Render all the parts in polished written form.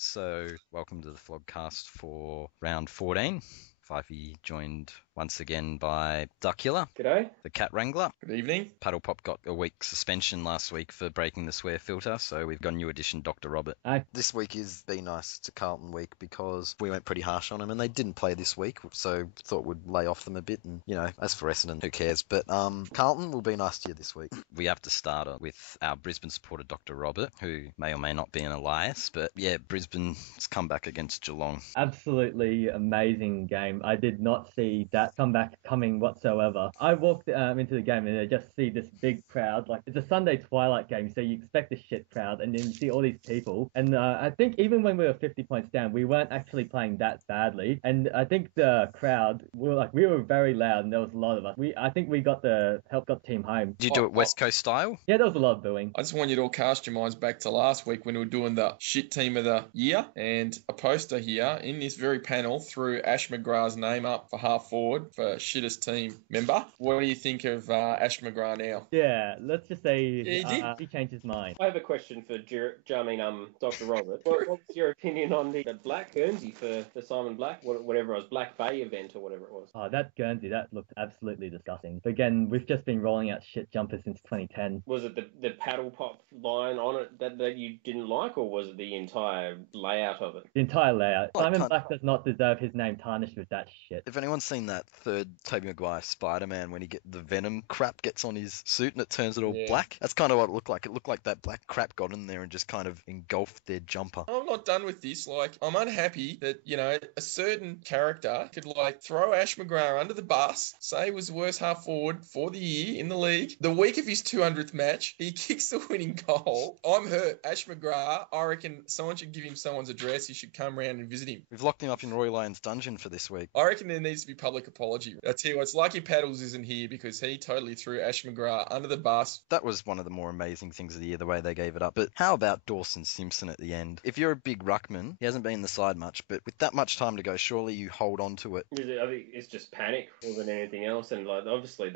So welcome to the Flogcast for round 14. Fyfie joined once again by Duckula. G'day. The Cat Wrangler. Good evening. Paddle Pop got a week suspension last week for breaking the swear filter, so we've got a new addition, Dr. Robert. Hi. This week is Be Nice to Carlton week because we went pretty harsh on them and they didn't play this week, so thought we'd lay off them a bit. And, you know, as for Essendon, who cares? But Carlton will be nice to you this week. We have to start with our Brisbane supporter, Dr. Robert, who may or may not be an Elias. But, yeah, Brisbane's come back against Geelong. Absolutely amazing game. I did not see that comeback coming whatsoever. I walked into the game and I just see this big crowd. Like, it's a Sunday twilight game, so you expect a shit crowd, and then you see all these people. And I think even when we were 50 points down, we weren't actually playing that badly. And I think the crowd, we were very loud, and there was a lot of us. I think we got the team home. Did you do it West Coast style? Yeah, there was a lot of booing. I just want you to all cast your minds back to last week when we were doing the shit team of the year, and a poster here in this very panel threw Ash McGrath's name up for half forward for shittest team member. What do you think of Ash McGrath now? Yeah, let's just say he changed his mind. I have a question for Dr. Robert. What's your opinion on the Black Guernsey for Simon Black? Whatever it was, Black Bay event or whatever it was. Oh, that Guernsey, that looked absolutely disgusting. But again, we've just been rolling out shit jumpers since 2010. Was it the paddle pop line on it that you didn't like, or was it the entire layout of it? The entire layout. Simon Black does not deserve his name tarnished with that shit. If anyone's seen that third Tobey Maguire Spider-Man when the Venom crap gets on his suit and it turns it all black, that's kind of what it looked like. It looked like that black crap got in there and just kind of engulfed their jumper. I'm not done with this. Like, I'm unhappy that, you know, a certain character could, like, throw Ash McGrath under the bus, say he was the worst half forward for the year in the league. The week of his 200th match, he kicks the winning goal. I'm hurt. Ash McGrath, I reckon someone should give him someone's address. He should come round and visit him. We've locked him up in Roy Lyon's dungeon for this week. I reckon there needs to be public apology. I tell you what, it's lucky Paddles isn't here because he totally threw Ash McGrath under the bus. That was one of the more amazing things of the year, the way they gave it up. But how about Dawson Simpson at the end? If you're a big ruckman, he hasn't been in the side much, but with that much time to go, surely you hold on to it. I think it's just panic more than anything else. And, like, obviously,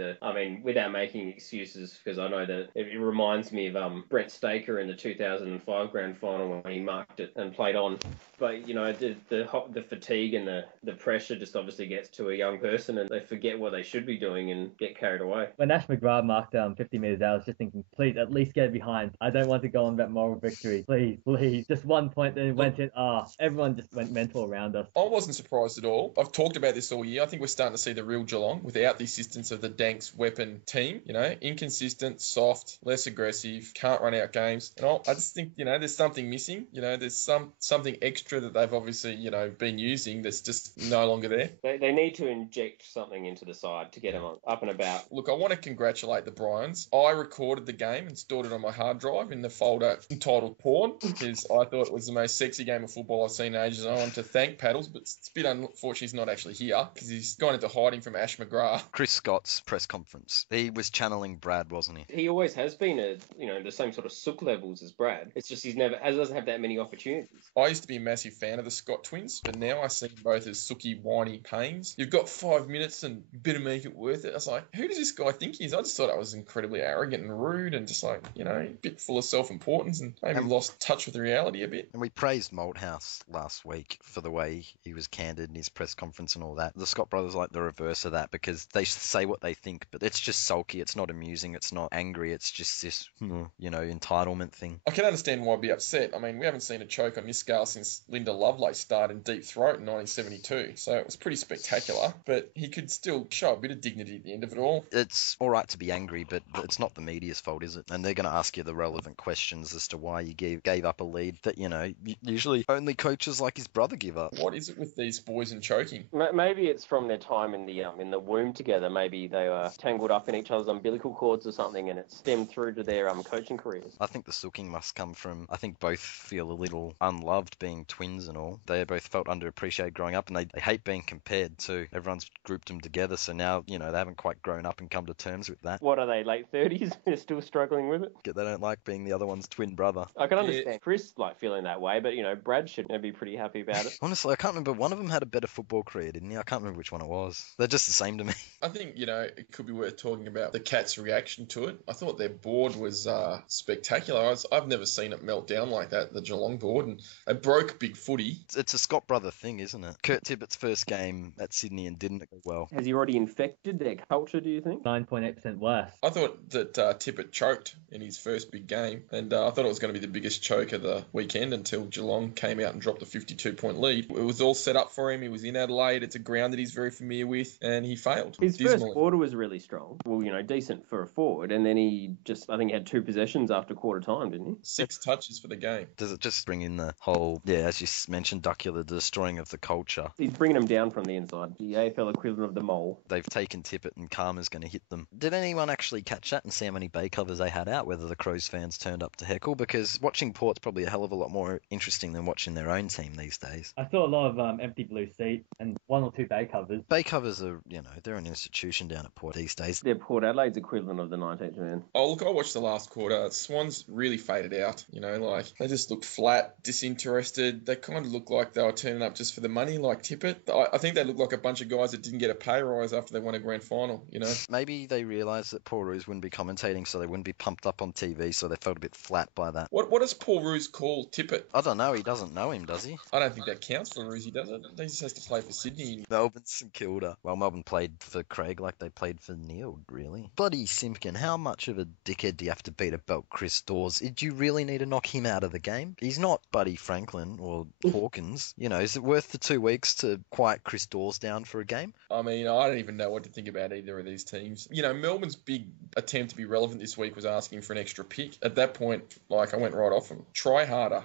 without making excuses, because I know that it reminds me of Brett Staker in the 2005 grand final when he marked it and played on. But, you know, the fatigue and the pressure just obviously gets to a young person and they forget what they should be doing and get carried away. When Ash McGrath marked 50 metres out, I was just thinking, please, at least get behind. I don't want to go on that moral victory. Please. Just 1 point, then it went in. Everyone just went mental around us. I wasn't surprised at all. I've talked about this all year. I think we're starting to see the real Geelong without the assistance of the Danks weapon team. You know, inconsistent, soft, less aggressive, can't run out games. And I just think, you know, there's something missing. You know, there's something extra that they've obviously, you know, been using that's just no longer there. They need to inject something into the side to get them up and about. Look, I want to congratulate the Bryans. I recorded the game and stored it on my hard drive in the folder entitled Porn because I thought it was the most sexy game of football I've seen in ages. I want to thank Paddles, but it's a bit unfortunate he's not actually here because he's gone into hiding from Ash McGrath. Chris Scott's press conference. He was channeling Brad, wasn't he? He always has been the same sort of sook levels as Brad. It's just he doesn't have that many opportunities. I used to be a massive fan of the Scott twins, but now I see them both as sooky, whiny pains. You've got 5 minutes and you better make it worth it. I was like, who does this guy think he is? I just thought I was incredibly arrogant and rude and just like, you know, a bit full of self-importance and maybe lost touch with reality a bit. And we praised Malthouse last week for the way he was candid in his press conference and all that. The Scott brothers like the reverse of that because they say what they think, but it's just sulky. It's not amusing. It's not angry. It's just this, you know, entitlement thing. I can understand why I'd be upset. I mean, we haven't seen a choke on this scale since Linda Lovelace starred in Deep Throat in 1972. So it was pretty spectacular, but he could still show a bit of dignity at the end of it all. It's all right to be angry, but it's not the media's fault, is it? And they're going to ask you the relevant questions as to why you gave up a lead that, usually only coaches like his brother give up. What is it with these boys and choking? Maybe it's from their time in the womb together. Maybe they were tangled up in each other's umbilical cords or something, and it stemmed through to their coaching careers. I think the sooking must come from, I think both feel a little unloved being twins and all. They both felt underappreciated growing up, and they hate being compared too. Everyone's grouped them together, so now, they haven't quite grown up and come to terms with that. What are they, late 30s? They're still struggling with it? They don't like being the other one's twin brother. I can understand Chris feeling that way, but, Brad should be pretty happy about it. Honestly, I can't remember. One of them had a better football career, didn't he? I can't remember which one it was. They're just the same to me. I think, it could be worth talking about the Cats' reaction to it. I thought their board was spectacular. I've never seen it melt down like that, the Geelong board, and it broke big footy. It's a Scott brother thing, isn't it? Kurt Tippett's first game at Sydney and didn't go well. Has he already infected their culture, do you think? 9.8% worse. I thought that Tippett choked in his first big game, and I thought it was going to be the biggest choke of the weekend until Geelong came out and dropped a 52-point lead. It was all set up for him. He was in Adelaide. It's a ground that he's very familiar with, and he failed. His first quarter was really strong. Well, decent for a forward, and then I think he had 2 possessions after quarter time, didn't he? 6 touches for the game. Does it just bring in the whole, as you mentioned, Duckula, the destroying of the culture? He's bringing them down from the inside. The AFL equivalent of the mole. They've taken Tippett and Karma's going to hit them. Did anyone actually catch that and see how many bay covers they had out, whether the Crows fans turned up to heckle? Because watching Port's probably a hell of a lot more interesting than watching their own team these days. I saw a lot of empty blue seats and 1 or 2 bay covers. Bay covers are, they're an institution down at Port these days. They're Port Adelaide's equivalent of the 19th man. Oh, look, I watched the last quarter. Swans really faded out, they just looked flat, disinterested. They kind of looked like they were turning up just for the money, like Tippett. I think they looked like a bunch of guys that didn't get a pay rise after they won a grand final, Maybe they realised that Paul Roos wouldn't be commentating, so they wouldn't be pumped up on TV, so they felt a bit flat by that. What does Paul Roos call Tippett? I don't know. He doesn't know him, does he? I don't think that counts for Roos. He doesn't. He just has to play for Sydney. Melbourne St Kilda. Well, Melbourne played for Craig like they played for Neil, really. Bloody Simpkin, how much of a dickhead do you have to be to belt Chris Dawes? Did you really need to knock him out of the game? He's not Buddy Franklin or Hawkins. Is it worth the 2 weeks to quiet Chris Dawes down for a game? I mean, I don't even know what to think about either of these teams. Melbourne's big attempt to be relevant this week was asking for an extra pick. At that point, I went right off them. Try harder,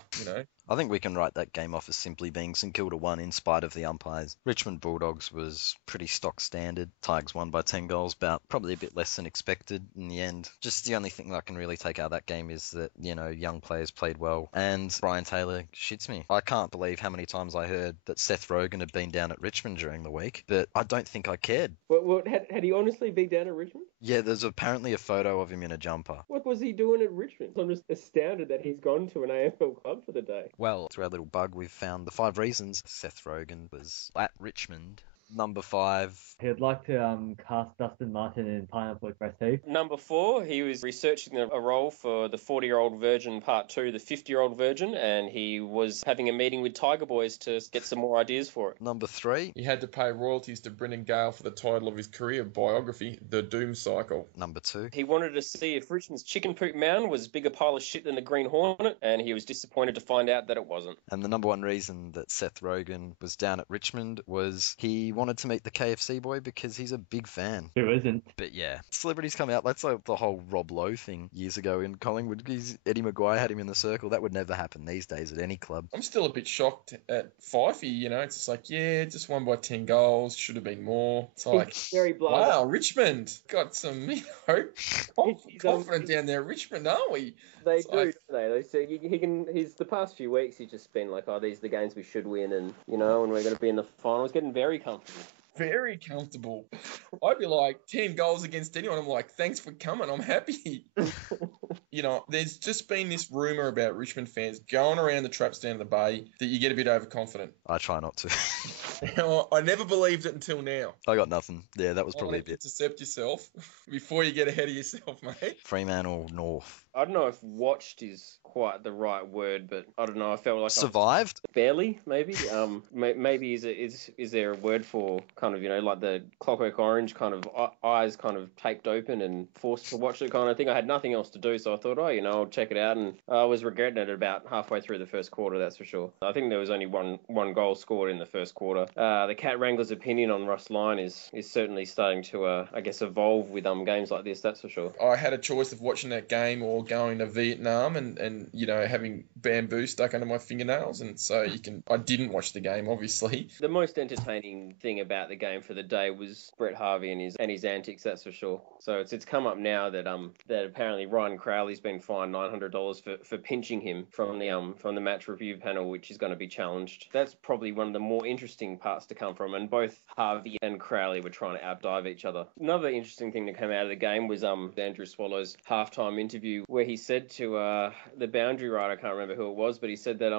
I think we can write that game off as simply being St Kilda won in spite of the umpires. Richmond Bulldogs was pretty stock standard. Tigers won by 10 goals, probably a bit less than expected in the end. Just the only thing I can really take out of that game is that, young players played well. And Brian Taylor shits me. I can't believe how many times I heard that Seth Rogen had been down at Richmond during the week, but I don't think I cared. What had he honestly been down at Richmond? Yeah, there's apparently a photo of him in a jumper. What was he doing at Richmond? I'm just astounded that he's gone to an AFL club for the day. Well, through our little bug, we've found the 5 reasons Seth Rogen was at Richmond. Number 5. He'd like to cast Dustin Martin in Pineapple Express 2. Number 4, he was researching a role for the 40-Year-Old Virgin Part 2, the 50-Year-Old Virgin, and he was having a meeting with Tiger Boys to get some more ideas for it. Number 3. He had to pay royalties to Brendan Gale for the title of his career biography, The Doom Cycle. Number 2. He wanted to see if Richmond's chicken poop mound was a bigger pile of shit than the Green Hornet, and he was disappointed to find out that it wasn't. And the number 1 reason that Seth Rogen was down at Richmond was he wanted to meet the KFC boy because he's a big fan. Who isn't? But yeah, celebrities come out. That's like the whole Rob Lowe thing years ago in Collingwood. Eddie Maguire had him in the circle. That would never happen these days at any club. I'm still a bit shocked at Fyfie, it's just like, just won by 10 goals, should have been more. It's like, very wow, Richmond got some, confident down there at Richmond, aren't we? They do, don't they? They say he's the past few weeks he's just been like, these are the games we should win, and and we're going to be in the finals, getting very comfortable. Very comfortable. I'd be like, 10 goals against anyone. I'm like, thanks for coming. I'm happy. There's just been this rumour about Richmond fans going around the trap stand of the Bay that you get a bit overconfident. I try not to. I never believed it until now. I got nothing. Yeah, that was probably a bit. Intercept yourself before you get ahead of yourself, mate. Fremantle North. I don't know if watched is quite the right word, but I don't know. I felt like survived. Barely, maybe. Maybe is there a word for kind of like the Clockwork Orange kind of eyes kind of taped open and forced to watch it kind of thing. I had nothing else to do, so I thought, I'll check it out, and I was regretting it about halfway through the first quarter. That's for sure. I think there was only one goal scored in the first quarter, the Cat Wrangler's opinion on Ross Lyon is certainly starting to, I guess, evolve with games like this. That's for sure. I had a choice of watching that game or going to Vietnam and having bamboo stuck under my fingernails, and so I didn't watch the game, obviously. The most entertaining thing about the game for the day was Brett Harvey and his antics. That's for sure. So it's come up now that apparently Ryan Crowley's been fined $900 for pinching him from the match review panel, which is going to be challenged. That's probably one of the more interesting parts to come from, and both Harvey and Crowley were trying to outdive each other. Another interesting thing that came out of the game was Andrew Swallow's halftime interview, where he said to the boundary rider, I can't remember who it was, but he said that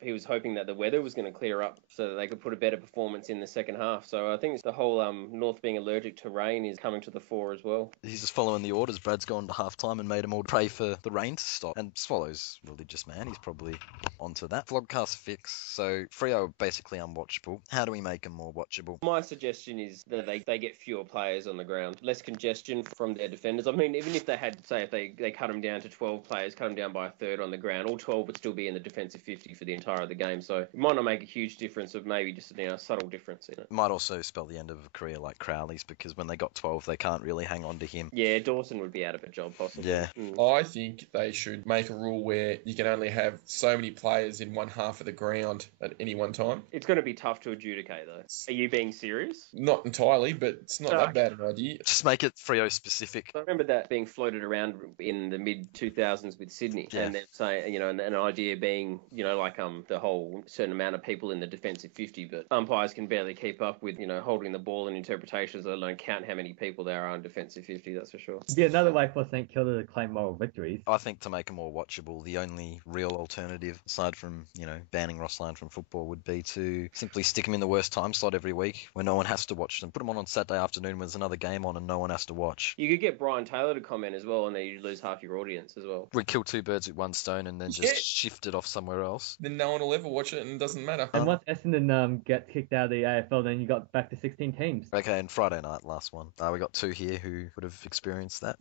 he was hoping that the weather was going to clear up so that they could put a better performance in the second half. So I think the whole North being allergic to rain is coming to the fore as well. He's just following the orders. Brad's gone to half-time and made them all pray for the rain to stop. And Swallow's a religious man. He's probably onto that. Flogcast fix. So Freo are basically unwatchable. How do we make them more watchable? My suggestion is that they get fewer players on the ground. Less congestion from their defenders. I mean, even if they had, say, if they cut them down to 12 players, cut them down by a third on the ground, all 12 would still be in the defensive 50 for the entire of the game. So it might not make a huge difference, but maybe just a subtle difference in it. Might also spell the end of a career like Crowley's, because when they got 12, they can't really hang on to him. Yeah, Dawson would be out of a job, possibly. Yeah. I think they should make a rule where you can only have so many players in one half of the ground at any one time. It's going to be tough to adjudicate, though. Are you being serious? Not entirely, but it's not that bad an idea. Just make it Freo specific. I remember that being floated around in the mid-2000s with Sydney, and then saying, and an idea being, the whole certain amount of people in the defensive 50, but umpires can barely keep up with, holding the ball and interpretations, let alone count how many people there are in defensive 50, that's for sure. Yeah, another way for St Kilda to claim moral victories. I think to make them more watchable, the only real alternative, aside from, banning Ross Lyon from football, would be to simply stick them in the worst time slot every week where no one has to watch them. Put them on Saturday afternoon when there's another game on and no one has to watch. You could get Brian Taylor to comment as well, and then you'd lose half your audience as well. We'd kill two birds with one stone and then just shift it off somewhere else. Then no one will ever watch it and it doesn't matter. And once Essendon gets kicked out of the AFL, then you got back to 16 teams. Okay, and Friday night, last one. We got two here who would have experienced that.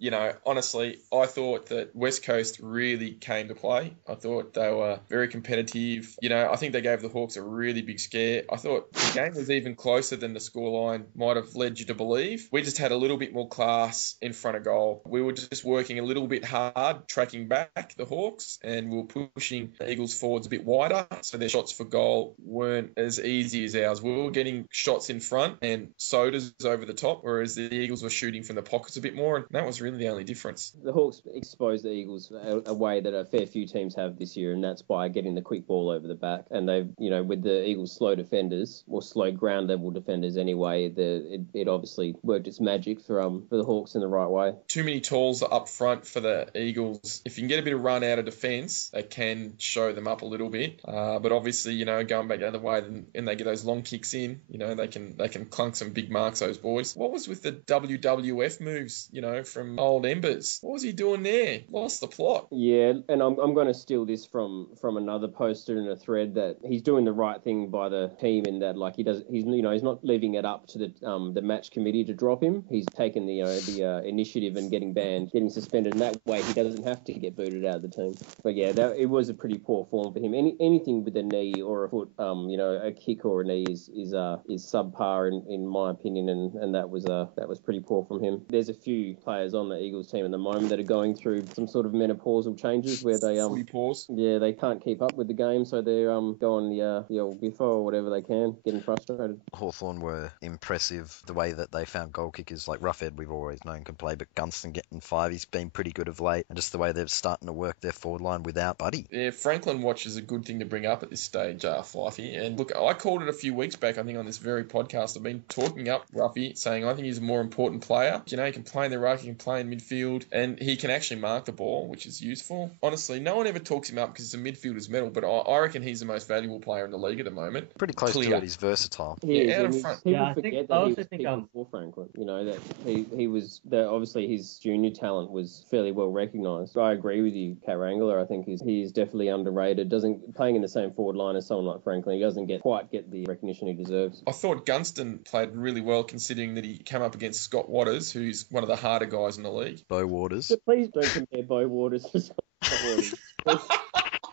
Honestly, I thought that West Coast really came to play. I thought they were very competitive. I think they gave the Hawks a really big scare. I thought the game was even closer than the scoreline might have led you to believe. We just had a little bit more class in front of goal. We were just working a little bit hard, tracking back the Hawks, and we were pushing the Eagles forwards a bit wider, so their shots for goal weren't as easy as ours. We were getting shots in front and sodas over the top, whereas the Eagles were shooting from the pockets a bit more, and that was really the only difference. The Hawks exposed the Eagles a way that a fair few teams have this year, and that's by getting the quick ball over the back. And they've, with the Eagles' slow defenders, or slow ground level defenders anyway, it obviously worked its magic for the Hawks in the right way. Too many tools up front for the Eagles. If you can get a bit of run out of defence, they can show them up a little bit. But obviously, going back the other way, and they get those long kicks in, they can clunk some big marks, those boys. What was with the WWF moves, from old Embers? What was he doing there? Lost the plot. Yeah, and I'm going to steal this from another poster in a thread, that he's doing the right thing by the team, in that he's not leaving it up to the match committee to drop him. He's taken the initiative and getting suspended, and that way he doesn't have to get booted out of the team. But yeah, it was a pretty poor form for him. Anything with a knee or a foot, a kick or a knee is subpar in my opinion, and that was pretty poor from him. There's a few players on the Eagles team at the moment that are going through some sort of menopausal changes where they they can't keep up with the game, so they're going the old biffo or whatever they can, getting frustrated. Hawthorn were impressive the way that they found goal kickers like Roughhead, we've always known can play, but Gunston getting 5, he's been pretty good of late, and just the way they're starting to work their forward line without Buddy. Yeah, Franklin Watch is a good thing to bring up at this stage, Fyfie. And look, I called it a few weeks back, I think on this very podcast. I've been talking up Ruffy, saying I think he's a more important player. He can play in the ruck, he can play in midfield, and he can actually mark the ball, which is useful. Honestly, no one ever talks him up because it's a midfielder's medal, but I reckon he's the most valuable player in the league at the moment. Pretty close to it, he's versatile. Out of front. People forget that he was picked before Franklin. That he was, obviously his junior talent was fairly well recognised. I agree with you, Cat Wrangler. I think he's definitely underrated. Playing in the same forward line as someone like Franklin, he doesn't quite get the recognition he deserves. I thought Gunston played really well, considering that he came up against Scott Waters, who's one of the harder guys in the league. Bo Waters. But please don't compare Bo Waters to Scott Waters.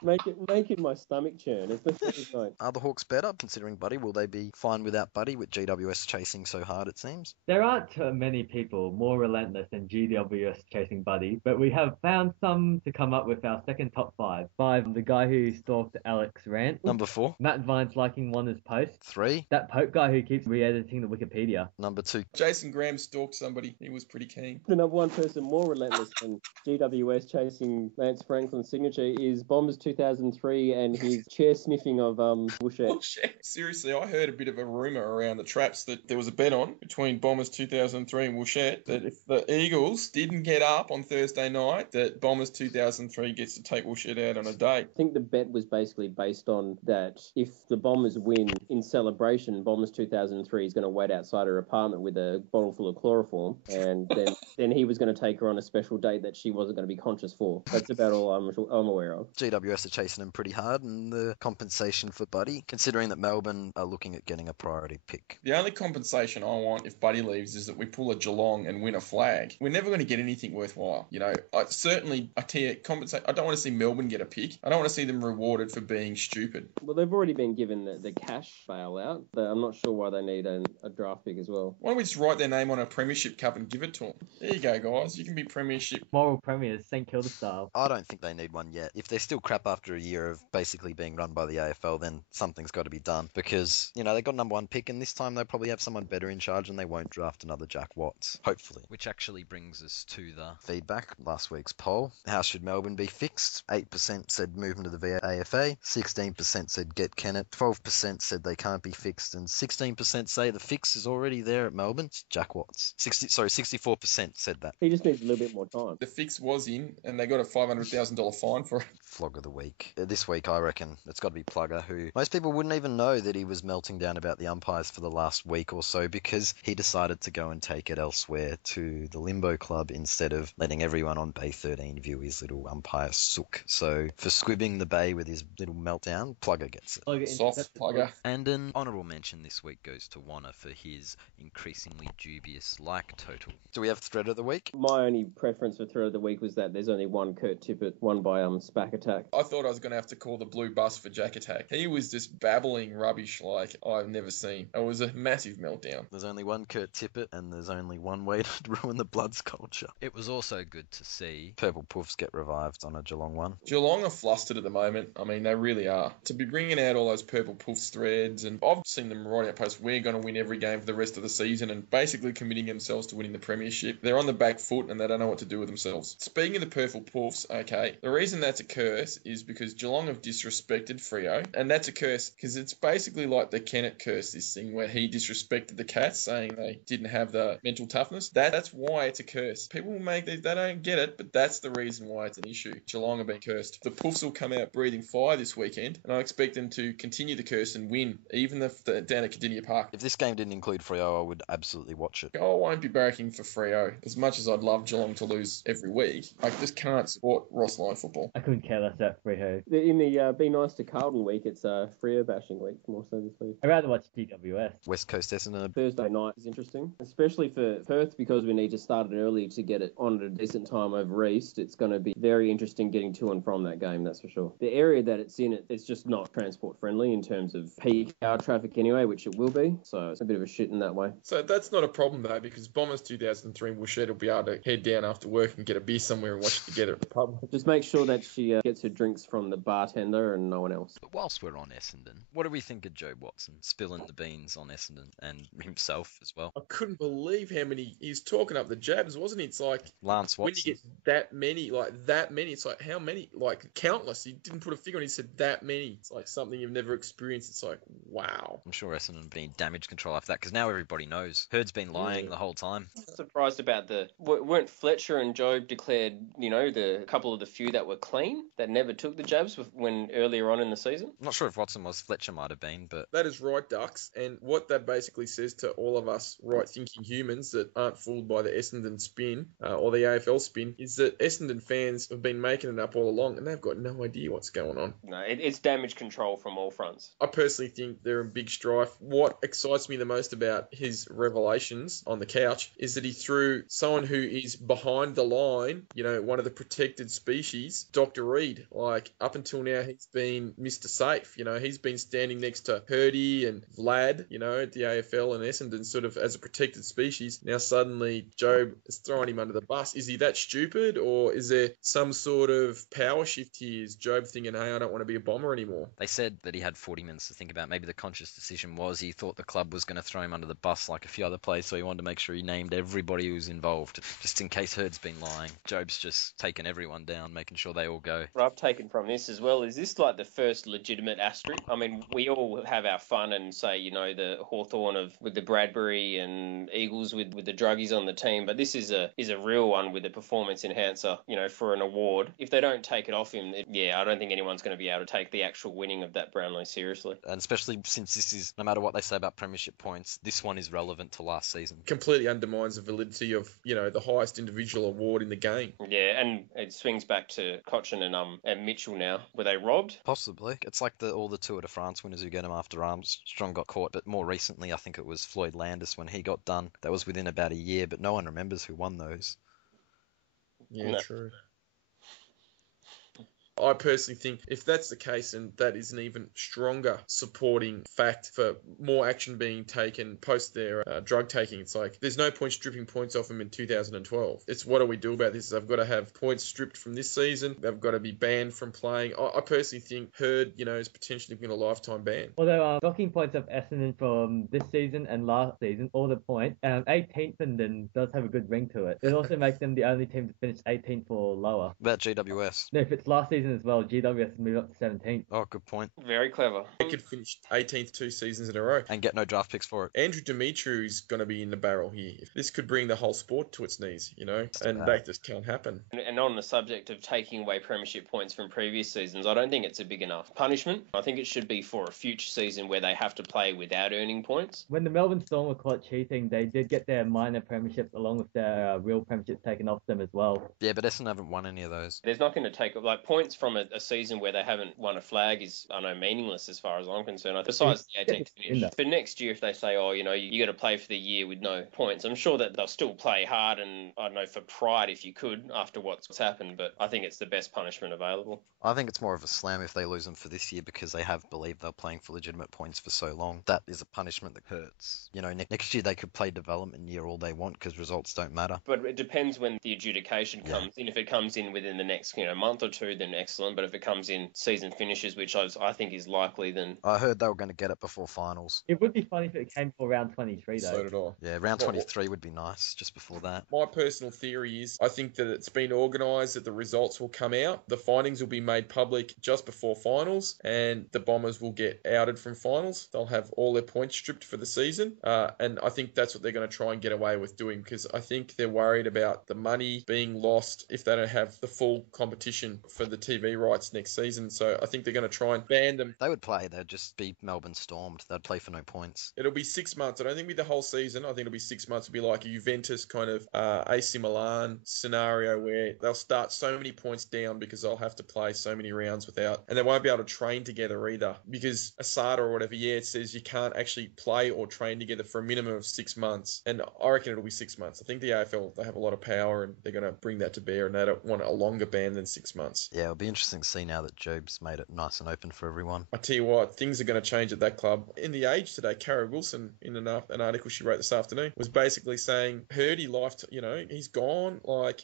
making my stomach churn. It's the first night. Are the Hawks better, considering Buddy? Will they be fine without Buddy, with GWS chasing so hard, it seems? There aren't many people more relentless than GWS chasing Buddy, but we have found some to come up with our second top five. 5, the guy who stalked Alex Rant. Number 4. Matt Vine's liking Wanda's post. 3. That Pope guy who keeps re-editing the Wikipedia. Number 2. Jason Graham stalked somebody. He was pretty keen. The number one person more relentless than GWS chasing Lance Franklin's signature is Bombers 2003 and his chair sniffing of Bushette. Oh, shit. Seriously, I heard a bit of a rumour around the traps that there was a bet on between Bombers 2003 and Wouchette that if the Eagles didn't get up on Thursday night, that Bombers 2003 gets to take Wouchette out on a date. I think the bet was basically based on that if the Bombers win in celebration, Bombers 2003 is going to wait outside her apartment with a bottle full of chloroform, and then he was going to take her on a special date that she wasn't going to be conscious for. That's about all I'm aware of. GWS are chasing him pretty hard, and the compensation for Buddy, considering that Melbourne are looking at getting a priority pick. The only compensation I want if Buddy leaves is that we pull a Geelong and win a flag. We're never going to get anything worthwhile. You know, I tell you, compensate. I don't want to see Melbourne get a pick. I don't want to see them rewarded for being stupid. Well, they've already been given the cash bailout. I'm not sure why they need a draft pick as well. Why don't we just write their name on a premiership cup and give it to them? There you go, guys. You can be premiership. Moral premiers, St Kilda style. I don't think they need one yet. If they're still crap after a year of basically being run by the AFL, then something's got to be done. Because, you know, they got number one pick, and this time they'll probably have someone better in charge, and they won't draft another Jack Watts. Hopefully. Which actually brings us to the feedback. Last week's poll. How should Melbourne be fixed? 8% said move them to the AFA. 16% said get Kennett. 12% said they can't be fixed. And 16% say the fix is already there at Melbourne. It's Jack Watts. 64% said that. He just needs a little bit more time. The fix was in, and they got a $500,000 fine for it. Flog of the week. This week, I reckon it's got to be Plugger, who most people wouldn't even know that he was melting down about the umpires for the last week or so because he decided to go and take it elsewhere to the Limbo Club instead of letting everyone on Bay 13 view his little umpire sook. So for squibbing the Bay with his little meltdown, Plugger gets it. Soft Plugger. And an honourable mention this week goes to Warner for his increasingly dubious like total. Do we have Thread of the Week? My only preference for Thread of the Week was that there's only one Kurt Tippett, one by Spack Attack. I thought I was going to have to call the blue bus for Jack Attack. He was just babbling rubbish like I've never seen. It was a massive meltdown. There's only one Kurt Tippett, and there's only one way to ruin the Bloods culture. It was also good to see Purple Poofs get revived on a Geelong one. Geelong are flustered at the moment. I mean, they really are. To be bringing out all those Purple Poofs threads, and I've seen them write out posts, we're going to win every game for the rest of the season, and basically committing themselves to winning the premiership. They're on the back foot, and they don't know what to do with themselves. Speaking of the Purple Poofs, okay, the reason that's a curse is because Geelong have disrespected Freo, and that's a curse because it's basically like the Kennett curse, this thing where he disrespected the Cats, saying they didn't have the mental toughness. That's why it's a curse. People they don't get it, but that's the reason why it's an issue. Geelong have been cursed. The Poofs will come out breathing fire this weekend, and I expect them to continue the curse and win, even if down at Cardinia Park. If this game didn't include Freo, I would absolutely watch it. I won't be barracking for Freo. As much as I'd love Geelong to lose every week, I just can't support Ross Lyon football. I couldn't care less about Freo. In the Be Nice to Carlton week, it's Freo bashing week, more so this week. I'd rather watch GWS. West Coast Essendon. Thursday night is interesting, especially for Perth because we need to start it early to get it on at a decent time over East. It's going to be very interesting getting to and from that game, that's for sure. The area that it's in, it's just not transport friendly in terms of peak hour traffic anyway, which it will be. So it's a bit of a shit in that way. So that's not a problem though, because Bombers 2003 Wouchette will be able to head down after work and get a beer somewhere and watch it together at the pub. Just make sure that she gets her drinks from the bartender and no one else. But whilst we're on Essendon, what do we think of Jobe Watson spilling the beans on Essendon and himself as well? I couldn't believe how many he's talking up the jabs, wasn't he? It's like Lance Watson. when you get that many, it's like how many, like countless. He didn't put a figure on. He said that many. It's like something you've never experienced. It's like wow. I'm sure Essendon have been in damage control after that because now everybody knows. Herd's been lying the whole time. I'm surprised about weren't Fletcher and Jobe declared, the couple of the few that were clean that never took the jabs when earlier on in the season? I'm not sure if Watson was. Fletcher might have been, but That is right, Ducks. And what that basically says to all of us right-thinking humans that aren't fooled by the Essendon spin or the AFL spin is that Essendon fans have been making it up all along and they've got no idea what's going on. No, it's damage control from all fronts. I personally think they're in big strife. What excites me the most about his revelations on the couch is that he threw someone who is behind the line, one of the protected species, Dr. Reed. like up until now he's been Mr. Safe. He's been standing next to Hurdy and Vlad, at the AFL and Essendon sort of as a protected species. Now suddenly Jobe is throwing him under the bus. Is he that stupid, or is there some sort of power shift here? Is Jobe thinking, hey, I don't want to be a Bomber anymore? They said that he had 40 minutes to think about. Maybe the conscious decision was he thought the club was going to throw him under the bus like a few other players, so he wanted to make sure he named everybody who was involved, just in case Hurd's been lying. Jobe's just taken everyone down, making sure they all go. What I've taken from this as well is this like the first legitimate asterisk. I mean, we all have our fun and say, the Hawthorn with the Bradbury and Eagles with the druggies on the team, but this is a real one with a performance enhancer, for an award. If they don't take it off him, I don't think anyone's going to be able to take the actual winning of that Brownlow seriously. And especially since this is, no matter what they say about premiership points, this one is relevant to last season. Completely undermines the validity of, the highest individual award in the game. Yeah, and it swings back to Cochin and Mitchell now. Were they robbed? Possibly. It's like all the Tour de France winners who get them after Armstrong got caught, but more recently I think it was Floyd Landis when he got done. That was within about a year, but no one remembers who won those. Yeah, no. True. I personally think if that's the case, and that is an even stronger supporting fact for more action being taken post their drug taking, it's like there's no point stripping points off them in 2012. It's what do we do about this? They've got to have points stripped from this season. They've got to be banned from playing. I personally think Hurd, is potentially going a lifetime ban. Although knocking points of Essendon from this season and last season, all the points, 18th and then does have a good ring to it. It also makes them the only team to finish 18th or lower. About GWS. No, if it's last season as well, GWS move up to 17th. Oh, good point. Very clever. They could finish 18th 2 seasons in a row. And get no draft picks for it. Andrew Dimitri is going to be in the barrel here. This could bring the whole sport to its knees, and that just can't happen. And on the subject of taking away premiership points from previous seasons, I don't think it's a big enough punishment. I think it should be for a future season where they have to play without earning points. When the Melbourne Storm were caught cheating, they did get their minor premierships along with their real premierships taken off them as well. Yeah, but Essendon haven't won any of those. There's not going to take points from a season where they haven't won a flag is, meaningless as far as I'm concerned. Besides the 18th finish. For next year, if they say, you got to play for the year with no points, I'm sure that they'll still play hard and, I don't know, for pride if you could after what's happened, but I think it's the best punishment available. I think it's more of a slam if they lose them for this year because they have believed they're playing for legitimate points for so long. That is a punishment that hurts. Next year they could play development year all they want because results don't matter. But it depends when the adjudication comes in. If it comes in within the next month or two, then excellent. But if it comes in season finishes, which I think is likely, then... I heard they were going to get it before finals. It would be funny if it came for round 23, though. So did I. Yeah, round 23 would be nice, just before that. My personal theory is I think that it's been organised that the results will come out, the findings will be made public just before finals, and the Bombers will get outed from finals. They'll have all their points stripped for the season, and I think that's what they're going to try and get away with doing, because I think they're worried about the money being lost if they don't have the full competition for the TV rights next season. So I think they're going to try and ban them. They would play. They'd just be Melbourne stormed. They'd play for no points. It'll be 6 months. I don't think it'll be the whole season. I think it'll be 6 months. It'll be like a Juventus kind of AC Milan scenario where they'll start so many points down because they'll have to play so many rounds without, and they won't be able to train together either because ASADA or whatever, it says you can't actually play or train together for a minimum of 6 months. And I reckon it'll be 6 months. I think the AFL, they have a lot of power and they're going to bring that to bear, and they don't want a longer ban than 6 months. Yeah, it'll be interesting to see now that Jobe's made it nice and open for everyone. I tell you what, things are going to change at that club. In The Age today, Cara Wilson, in an article she wrote this afternoon, was basically saying Hurdy life, he's gone,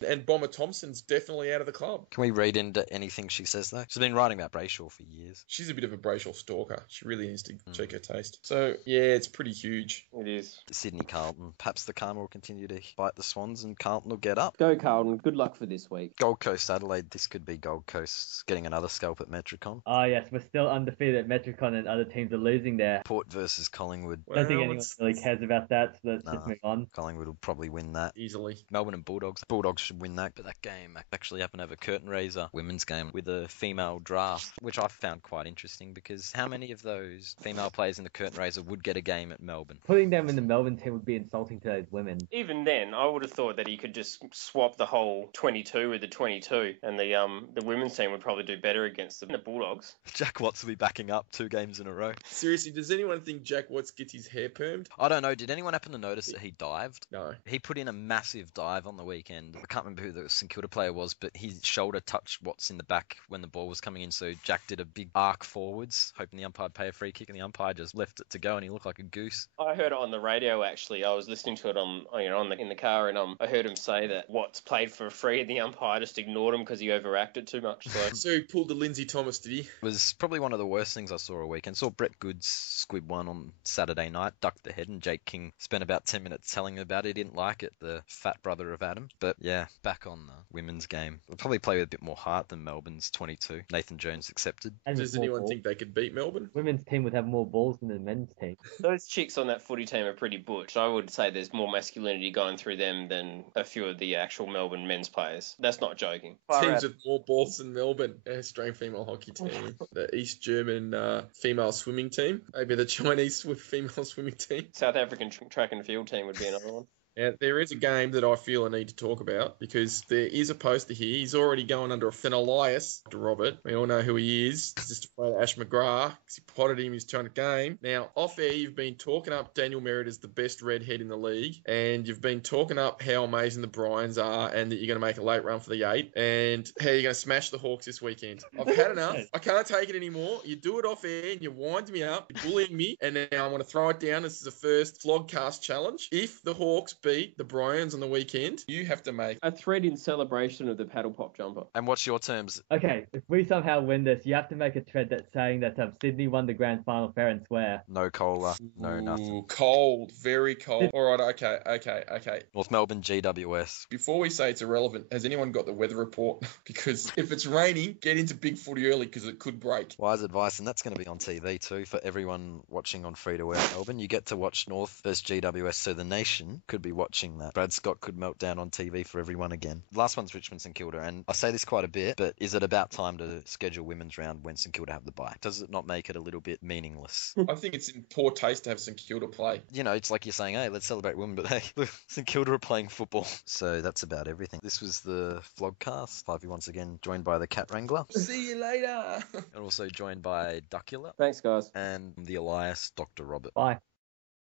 and Bomber Thompson's definitely out of the club. Can we read into anything she says, though? She's been writing about Brayshaw for years. She's a bit of a Brayshaw stalker. She really needs to check her taste. So, yeah, it's pretty huge. It is. Sydney Carlton. Perhaps the karma will continue to bite the Swans and Carlton will get up. Go Carlton. Good luck for this week. Gold Coast Adelaide. This could be Gold Coast getting another scalp at Metricon. Ah, yes, we're still undefeated at Metricon and other teams are losing there. Port versus Collingwood. I don't think anyone really cares about that, so let's just move on. Collingwood will probably win that. Easily. Melbourne and Bulldogs. Bulldogs should win that, but that game actually happened to have a curtain raiser women's game with a female draft, which I found quite interesting because how many of those female players in the curtain raiser would get a game at Melbourne? Putting them in the Melbourne team would be insulting to those women. Even then, I would have thought that he could just swap the whole 22 with the 22 and the women's team would probably do better against the Bulldogs. Jack Watts will be backing up 2 games in a row. Seriously, does anyone think Jack Watts gets his hair permed? I don't know. Did anyone happen to notice that he dived? No. He put in a massive dive on the weekend. I can't remember who the St Kilda player was, but his shoulder touched Watts in the back when the ball was coming in. So Jack did a big arc forwards, hoping the umpire would pay a free kick, and the umpire just left it to go, and he looked like a goose. I heard it on the radio, actually. I was listening to it in the car, and I heard him say that Watts played for free, and the umpire just ignored him because he overacted too much. So he pulled the Lindsay Thomas, did he? It was probably one of the worst things I saw all weekend. Saw Brett Goods squib one on Saturday night, ducked the head, and Jake King spent about 10 minutes telling him about it. He didn't like it, the fat brother of Adam. But yeah, back on the women's game. We'll probably play with a bit more heart than Melbourne's 22. Nathan Jones accepted. And Does more anyone balls. think they could beat Melbourne? Women's team would have more balls than the men's team. Those chicks on that footy team are pretty butch. I would say there's more masculinity going through them than a few of the actual Melbourne men's players. That's not joking. Teams with more balls than Melbourne. Australian female hockey team. The East German female swimming team. Maybe the Chinese female swimming team. South African track and field team would be another one. Now, there is a game that I feel I need to talk about because there is a poster here. He's already going under an alias, Dr. Robert. We all know who he is. He's just afraid of Ash McGrath because he potted him his 200 game. Now, off air, you've been talking up Daniel Merritt as the best redhead in the league, and you've been talking up how amazing the Bryans are and that you're going to make a late run for the 8 and how you're going to smash the Hawks this weekend. I've had enough. I can't take it anymore. You do it off air and you wind me up, you're bullying me, and now I want to throw it down. This is the first Flogcast challenge. If the Hawks beat the Bryans on the weekend, you have to make A thread in celebration of the paddle pop jumper. And what's your terms? Okay, if we somehow win this, you have to make a thread that's saying that Sydney won the grand final fair and square. No cola, no nothing. Ooh, cold, very cold. All right, okay. North Melbourne GWS. Before we say it's irrelevant, has anyone got the weather report? Because if it's raining, get into big footy early because it could break. Wise advice, and that's going to be on TV too for everyone watching on free-to-air Melbourne. You get to watch North versus GWS, so the nation could be watching that. Brad Scott could melt down on TV for everyone again. The last one's Richmond St Kilda, and I say this quite a bit, but is it about time to schedule women's round when St Kilda have the bye? Does it not make it a little bit meaningless? I think it's in poor taste to have St Kilda play. You know, it's like you're saying, hey, let's celebrate women, but hey, look, St Kilda are playing football. So that's about everything. This was the Flogcast. Fyfie once again joined by the Cat Wrangler. See you later. And also joined by Duckula. Thanks, guys. And the Elias, Dr. Robert. Bye.